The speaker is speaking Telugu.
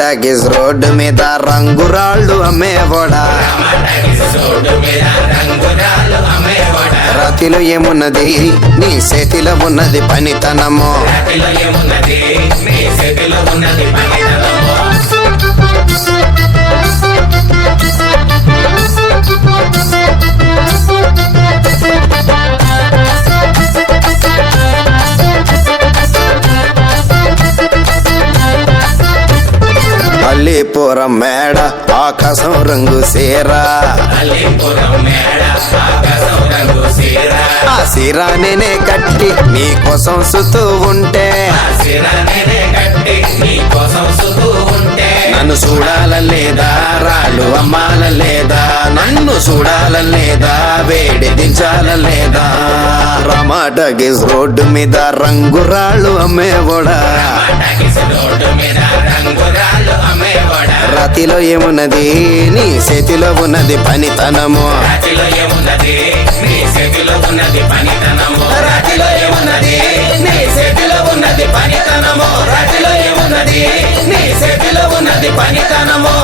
టాకీస్ రోడ్డు మీద రంగురాళ్ళు అమ్మేవాడా, రాతిలో ఏమున్నది నీ చేతిలో ఉన్నది పనితనము, అల్లీపురం మేడ ఆకాశం రంగు సీరా, ఆ సీరా నేనే కట్టి నీ కోసం సుతూ ఉంటే, నన్ను చూడాలలేదా రాళ్ళు అమ్మాలలేదా, నన్ను చూడాలలేదా వేడి దించాలలేదా. రమాటగిస్ రోడ్డు మీద రంగురాళ్ళు అమ్మేవాడా, రాతిలో ఏమున్నది నీ చేతిలో ఉన్నది పనితనము, రాతిలో ఏమున్నది నీ చేతిలో ఉన్నది పనితనము, రాతిలో ఏమున్నది నీ చేతిలో ఉన్నది పనితనము, రాతిలో ఏమున్నది నీ చేతిలో ఉన్నది పనితనము.